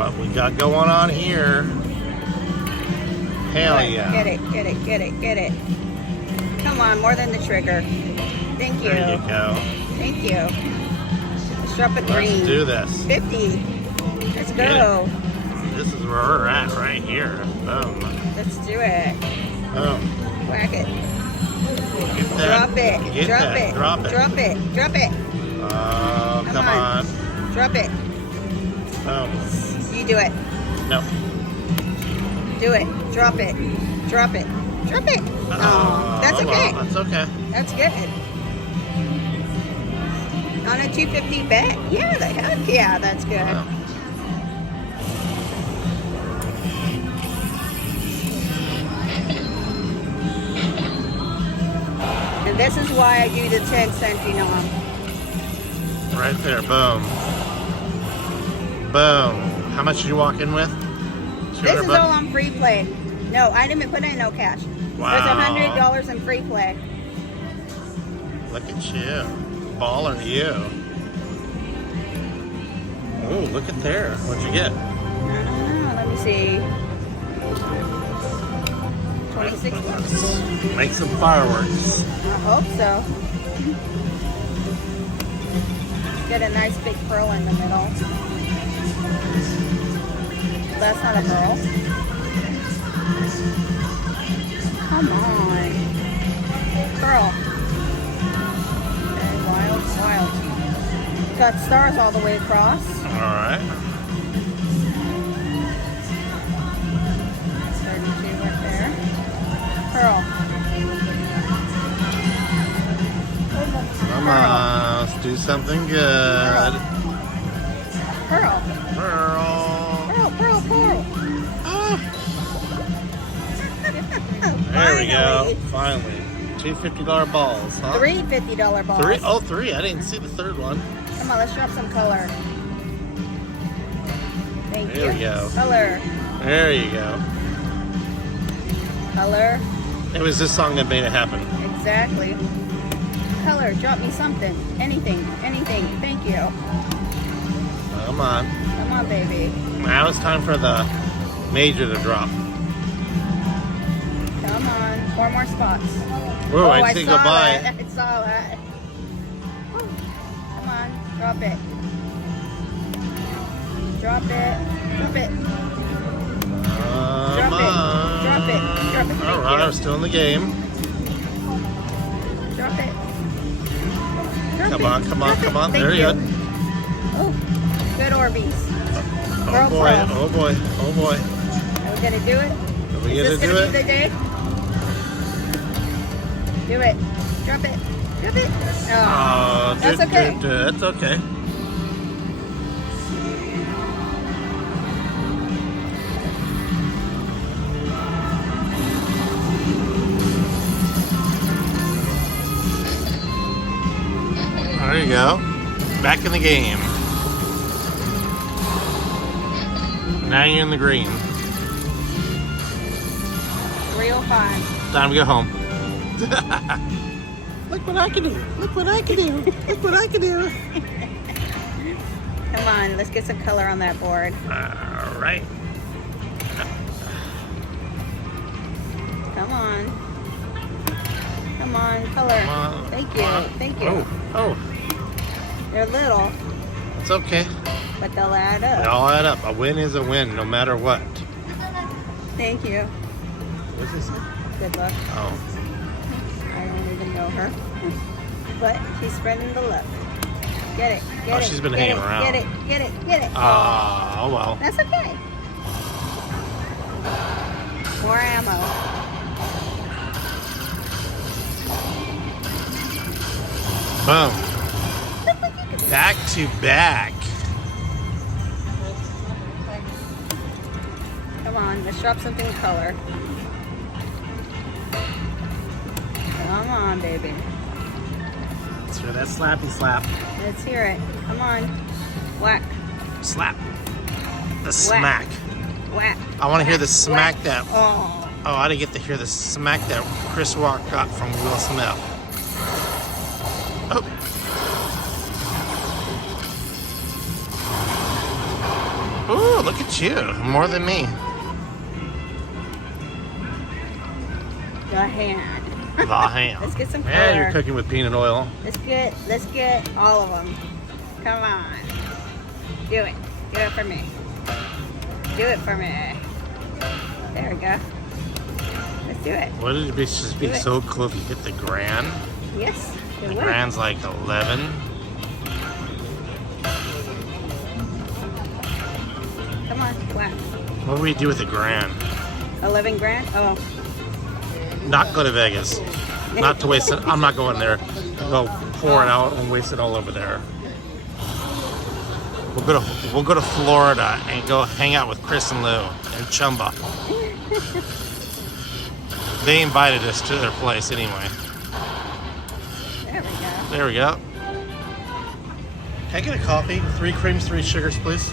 what we got going on here. Hell yeah. Get it, get it, get it, get it. Come on, more than the trigger. Thank you. There you go. Thank you. Let's drop a green. Let's do this. 50. Let's Get go. This is where we're at right here. Boom. Let's do it. Boom. Whack it. Get that. Drop it. Get Drop that. it. Drop it. Drop it. Drop it. Oh, come on. Drop it. Boom. You do it. No. Do it. Drop it. Drop it. Drop it. Oh, that's okay. Well, that's okay. That's good. On a 250 bet? Yeah, heck yeah, that's good. Wow. And this is why I do the 10-cent phenom. Right there. Boom. Boom. How much did you walk in with? This is all on free play. No, I didn't put in no cash. Wow. There's $100 in free play. Look at you. Baller you. Oh, look at there. What'd you get? I don't know. Let me see. 26 bucks. Make some fireworks. I hope so. Get a nice big pearl in the middle. That's not a pearl. Come on. Pearl. Okay, wild, wild. Got stars all the way across. All right. 32 right there. Pearl. Come on, let's do something good. Pearl. Pearl. Pearl, pearl, pearl. Ah. There we go. Finally. Two $50 balls, huh? Three $50 balls. Three? Oh, three. I didn't see the third one. Come on, let's drop some color. Thank you. There we go. Color. There you go. Color. It was this song that made it happen. Exactly. Color. Drop me something. Anything. Anything. Thank you. Come on. Come on, baby. Now it's time for the major to drop. Come on. 4 more spots. Whoa, Oh, I say saw goodbye. that. I saw that. Woo. Come on. Drop it. Drop it. Drop it. Come on. Drop it. Drop it. All Thank right, you. I'm still in the game. Drop it. Drop Come it. on, come on, Drop come it. on. Thank There you go. Oh, good Orbeez. Oh Girl boy, Pro. oh boy, oh boy. Are we gonna do it? Are we Is gonna this do gonna it? be the day? Do it. Drop it. Drop it. Oh, Oh, that's okay. That's okay. There you go. Back in the game. Now you're in the green. 305. Time to go home. Look what I can do. Look what I can do. Look what I can do. Come on, let's get some color on that board. All right. Come on. Come on, color. Come on. Thank Come you. on. Thank you. Oh, They're little, it's okay. but they'll add They up. all add up. A win is a win, no matter what. Thank you. What's this? Good luck. Oh, I don't even know her. But she's spreading the love. Get it. Get it. she's been get hanging it, around. Get it. Get it. Get it. oh well. That's okay. More ammo. Boom. Back to back. Come on, let's drop something in color. Come on, baby. Let's hear that slappy slap. Let's hear it. Come on. Whack. Slap. The smack. Whack. I want to hear the smack Whack. that. Oh. Oh, I didn't get to hear the smack that Chris Rock got from Will Smith. Oh. Ooh, look at you. More than me. The hand. The ham. Let's get some color. And you're cooking with peanut oil. Let's get all of them. Come on. Do it. Do it for me. Do it for me. There we go. Let's do it. Would it just be so cool if you hit the grand? Yes. It The would. grand's like 11. Come on. Wow. What do we do with the grand? 11 grand? Oh. Not go to Vegas. Not to waste it. I'm not going there. Go pour it out and waste it all over there. We'll go to Florida and go hang out with Chris and Lou and Chumba. They invited us to their place anyway. There we go. There we go. Can I get a coffee? 3 creams, 3 sugars, please.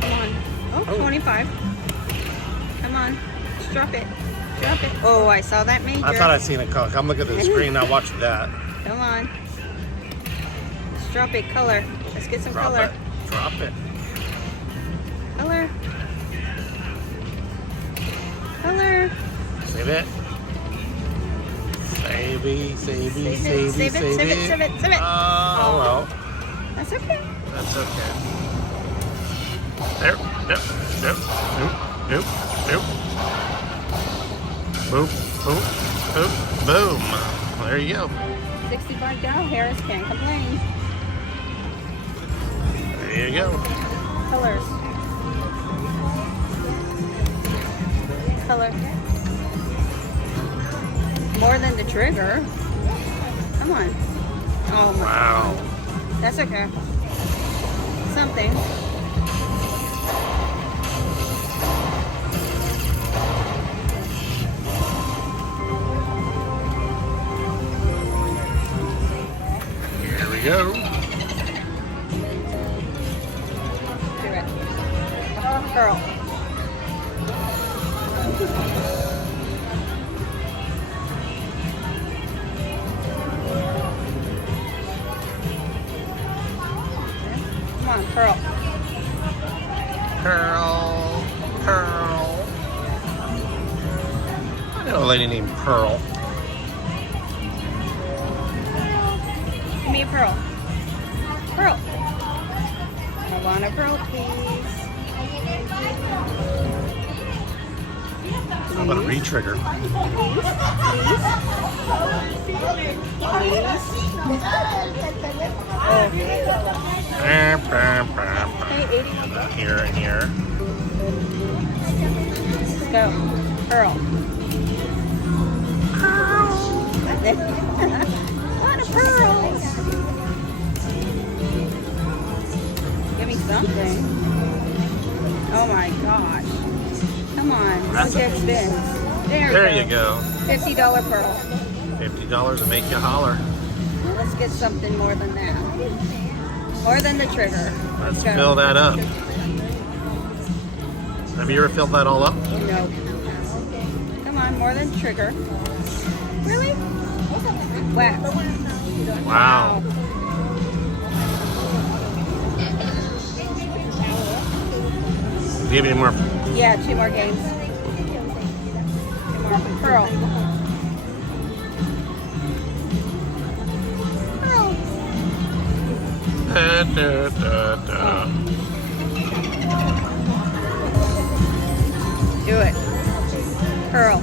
Come on. Oh, 25. Come on. Just drop it. Drop it. Oh, I saw that major. I thought I'd seen a Coke. I'm looking at the screen, not watching that. Come on. Let's drop it. Color. Let's get some Drop color. it. Drop it. Color. Color. Save it. Save it. Save it. Oh, well. That's okay. That's okay. There. Nope. Boom. Boom. There you go. $65 Harris, can't complain. There you go. Colors. Color. More than the trigger. Come on. Oh my. Wow. That's okay. Something. Here we go. Do it. Oh, girl. Come on, Pearl. Pearl. I know a lady named Pearl. Give me a pearl. Pearl. I want a pearl, please. How about a re-trigger? Here and here. Let's go. Pearl. What a pearl. Give me something. Oh my gosh. Come on. That's Don't get spins. There you go. $50 pearl. $50 to make you holler. Let's get something more than that. More than the trigger. Let's go. fill that up. Have you ever filled that all up? No. Come on, more than trigger. Really? Wax. Wow. Do you have any more? Yeah, 2 more games. 2 more. Pearl. Pearl. Do it. Pearl.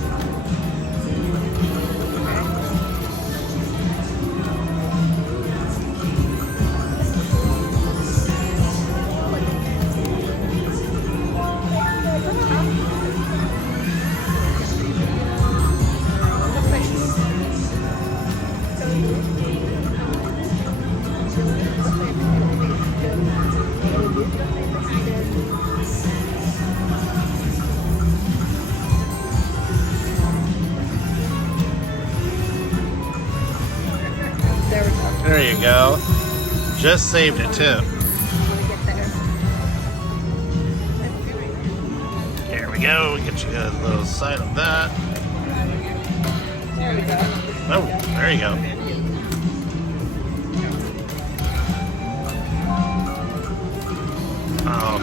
There we go. There you go. Just saved it too. I'm gonna get there. Here we go. Get you guys a little sight of that. There we go. Oh, there you go.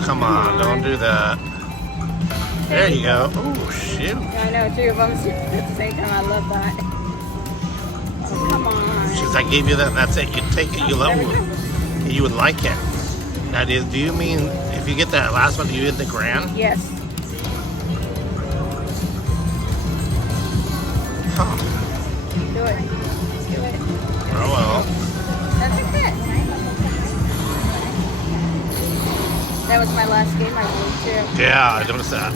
come on, don't do that. There you go. Oh, shoot. I know, 2 of them at the same time. I love that. Oh, come on. Since I gave you that, that's it. You take it, you love There we go. it. You would like it. Now, do you mean if you get that last one, do you get the grand? Yes. Huh. Do it. Do it. Oh, well. That's okay. That was my last game, I believe, too. Yeah, I noticed that.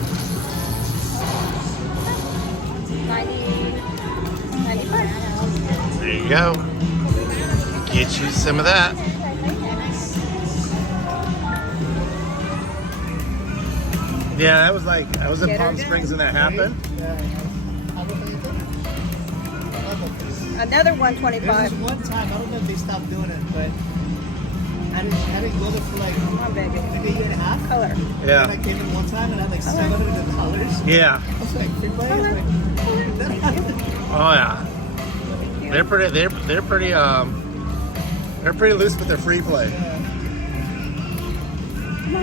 95. There you go. Get you some of that. Yeah, that was like, I was in Get her Palm done. Springs when that happened. Another There's 125. this one time, I don't know if they stopped doing it, but I didn't go there for like Come on, baby. maybe a year and a half. Color. And I Yeah. came in one time and I had like $700. Yeah. I was like, free play? I was like, Oh yeah. They're pretty loose with their free play.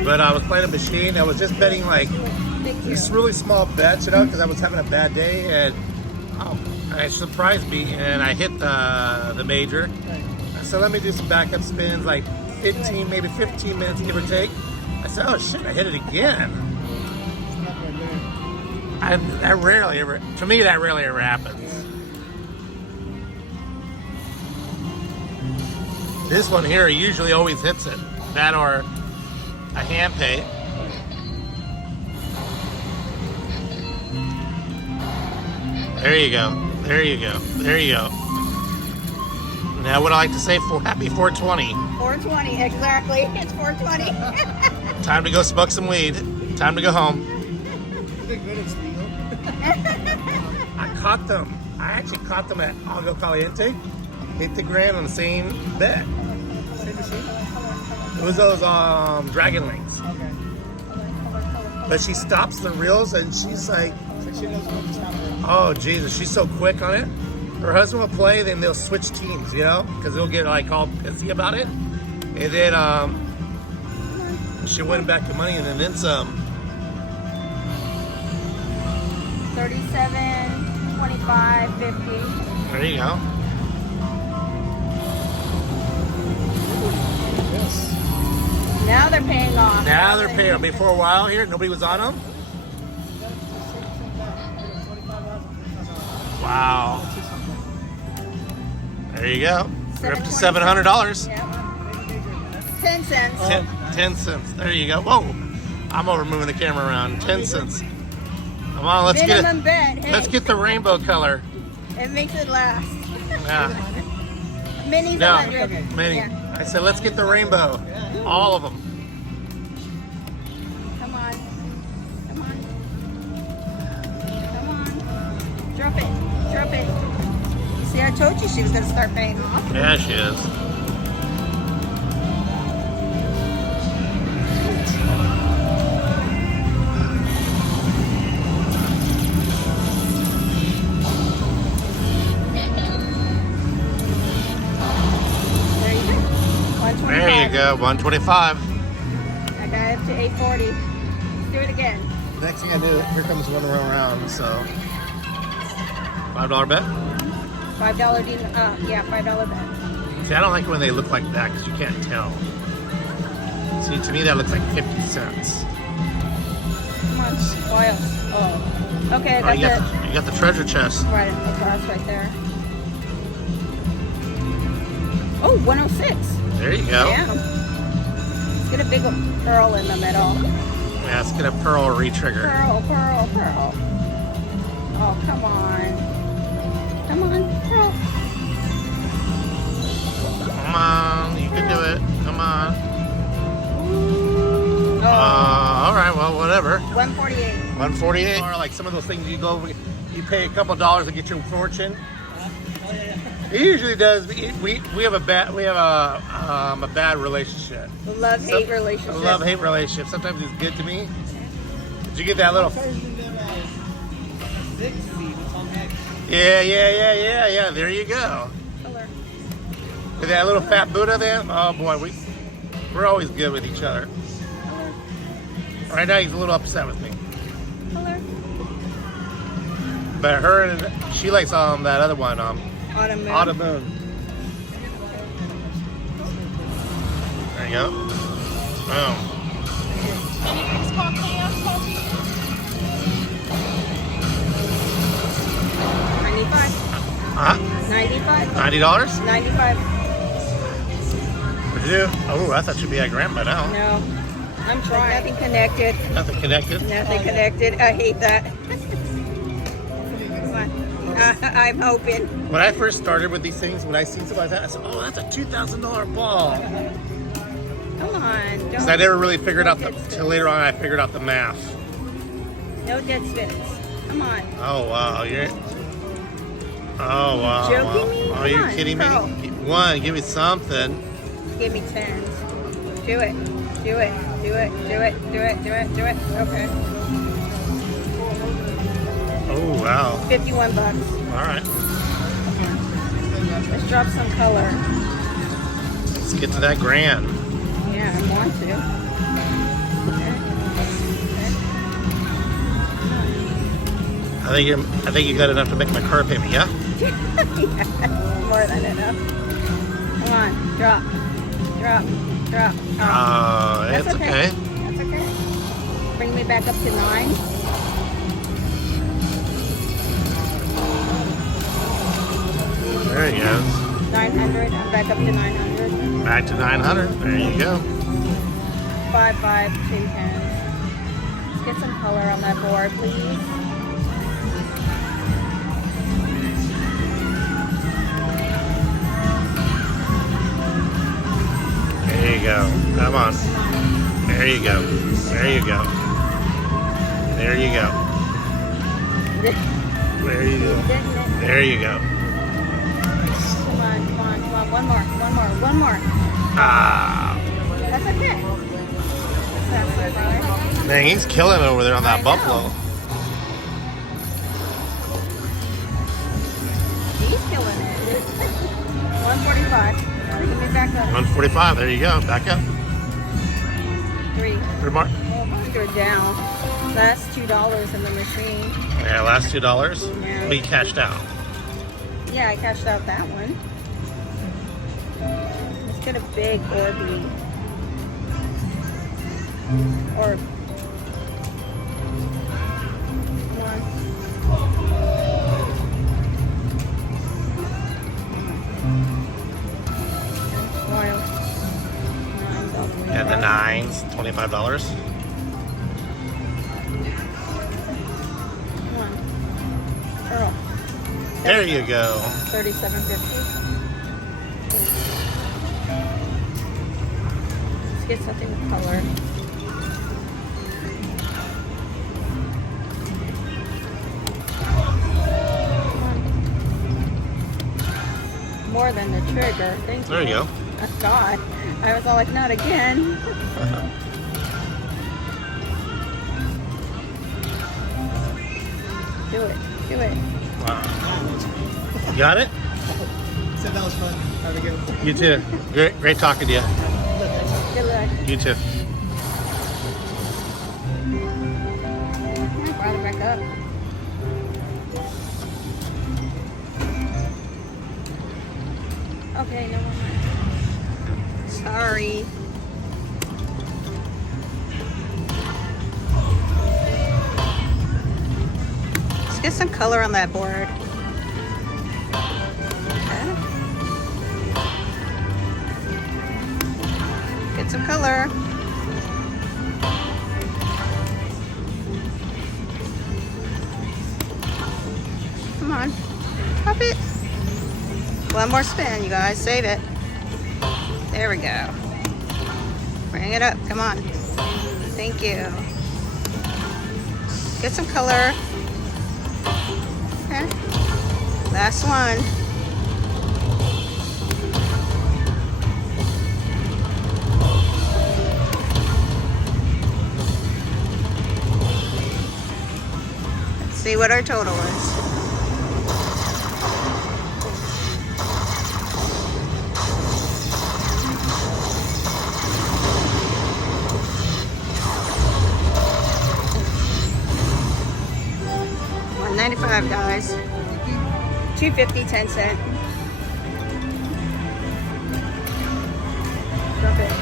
But I was playing a machine. I was just betting like Thank you. this really small bets, you know, because I was having a bad day, and it surprised me, and I hit the major. So let me do some backup spins, like 15 minutes, give or take. I said, oh shit, I hit it again. That rarely ever, to me, that rarely ever happens. This one here usually always hits it. That or a hand pay. There you go. There you go. There you go. Now what I like to say for happy 420. 420, exactly. It's 420. Time to go smoke some weed. Time to go home. they're good at legal. I caught them. I actually caught them at Algo Caliente. Hit the grand on the same bet. Same machine? It was those dragon wings. Okay. But she stops the reels and she's like, So she knows when to stop it. oh Jesus, she's so quick on it. Her husband will play, then they'll switch teams, you know, because they'll get like all pissy about it. And then she win back the money and then some. 37, 25, 50. There you go. Yes. Now they're paying off. Now they're paying. Before a while here, nobody was on them. Wow. There you go. We're up to $700. Yeah. 10 cents. 10 cents. There you go. Whoa. I'm over moving the camera around. 10 cents. Come on, let's get Minimum it. bet. Hey, Let's get the rainbow color. it makes it last. Yeah. Mini's No, 100. many. Yeah. I said, let's get the rainbow. All of them. Come on. Come on. Come on. Drop it. Drop it. See, I told you she was going to start paying off. Yeah, she is. There you go. 125. There you go. 125. I got up to 840. Let's do it again. Next thing I do, here comes one around. So, $5 bet. $5 yeah, $5 bet. See, I don't like when they look like that because you can't tell. See, to me that looks like 50 cents. Come on. Oh. Okay, Oh, that's you got the treasure chest. right. That's right there. Oh, 106. There you go. Yeah. Let's get a big pearl in the middle. Yeah, let's get a pearl re-trigger. Pearl, pearl, pearl. Oh, come on. Come on, pearl. Come on, you can do it. Come on. Oh, All right, well, whatever. 148. 148. Or like some of those things you go, you pay a couple dollars to get your fortune. It usually does. We have a bad a bad relationship. Love-hate relationship. A love-hate relationship. Sometimes it's good to me. Did you get that little? 60 with Tom Hanks. Yeah. There you go. Color. With that little fat Buddha there. Oh boy, we're always good with each other. Right now he's a little upset with me. Color. But she likes that other one, Autumn Moon. Autumn Moon. There you go. Boom. Anything's called chaos coffee? 95. Huh? 95. $90? 95. What'd you do? Oh, I thought you'd be at Grant by now. No. I'm trying. Nothing connected. Nothing connected? Nothing connected. I hate that. Come on. I'm hoping. When I first started with these things, when I seen something like that, I said, oh, that's a $2,000 ball. Come on. Because Don't. I never really figured out till later on I figured out the math. No dead spins. Come on. Oh, wow. Oh, wow. Joking me? Are you Come on, kidding me? Pearl. One, give me something. Give me 10s. Do it. Do it. Do it. Do it. Do it. Do it. Do it. Okay. Oh, wow. 51 bucks. All right. Let's drop some color. Let's get to that grand. Yeah, I want to. I think you got enough to make my car payment, yeah? More than enough. Come on, drop, drop, drop. Oh, it's okay. That's okay. Bring me back up to 9. There he goes. 900. I'm back up to 900. Back to 900. There you go. 5, 5, 2 10s. Let's get some color on that board, please. There you go. Come on. There you go. There you go. There you go. There you go. There you go. Come on, come on, come on. One more, one more, one more. Ah. That's okay. That's okay. Dang, he's killing it over there on that I know. buffalo. He's killing it. 145. Bring me back up. 145. There you go. Back up. 3. Remark. You're down. That's $2 in the machine. Yeah, last $2. Yeah. We cashed out. Yeah, I cashed out that one. Let's get a big Orby. Orb. Come on. Wild. And the nines, $25. Come on. Pearl. There you go. $37.50. Let's get something with color. Come on. More than the trigger. Thank you. There you go. Oh, God. I was all like, not again. Do it. Do it. Wow. You got it? Said that was fun. Have a good one. You too. Great talking to you. Good luck. You too. Brought it back up. Okay, no more. Sorry. Let's get some color on that board. Okay. Get some color. Come on. Pop it. One more spin, you guys. Save it. There we go. Bring it up. Come on. Thank you. Get some color. Okay. Last one. Let's see what our total is. on, guys. $2.50, 10 cents. Drop it.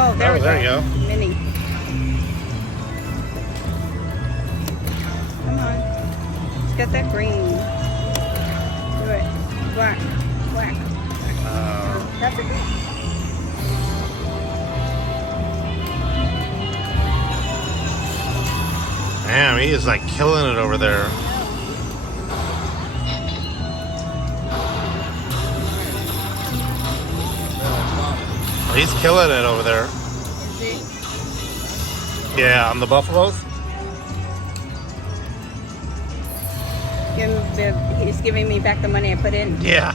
Oh, there we go. There you go. Mini. Come on. Let's get that green. Do it. Whack. Whack. That's a green. Damn, he is like killing it over there. He's killing it over there. Yeah, on the buffaloes. He's giving me back the money I put in. Yeah.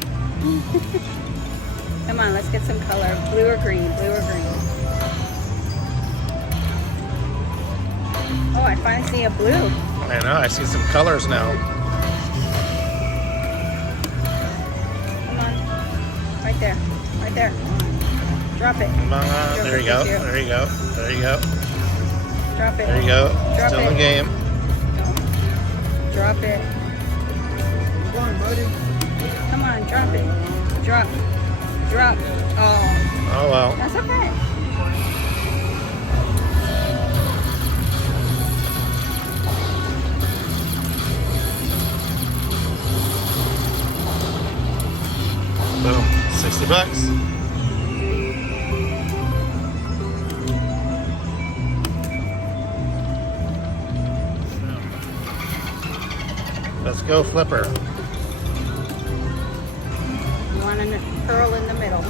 Come on, let's get some color. Blue or green, blue or green. Oh, I finally see a blue. I know. I see some colors now. Come on. Right there. Right there. Drop it. Come on. Drop There it, you go. thank There you go. There you go. Drop it. There you go. Drop Still in the it. game. Drop it. Come on, buddy. Come on, drop it. Drop. Drop. Oh, Oh well. that's okay. Boom. $60. Let's go, Flipper. You want a pearl in the middle.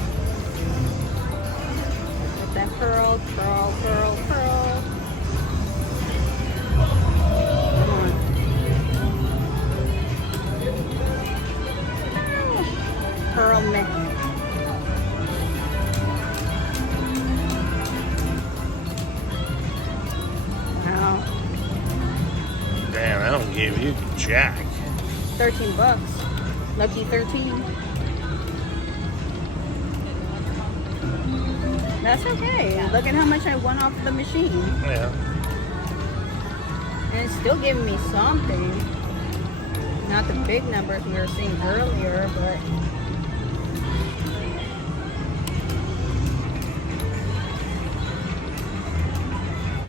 Get that pearl, pearl, pearl, pearl. Come on. Pearl mix. Wow. Damn, I don't give you jack. $13. Lucky 13. That's okay. Look at how much I won off the machine. Yeah. And it's still giving me something. Not the big numbers we were seeing earlier, but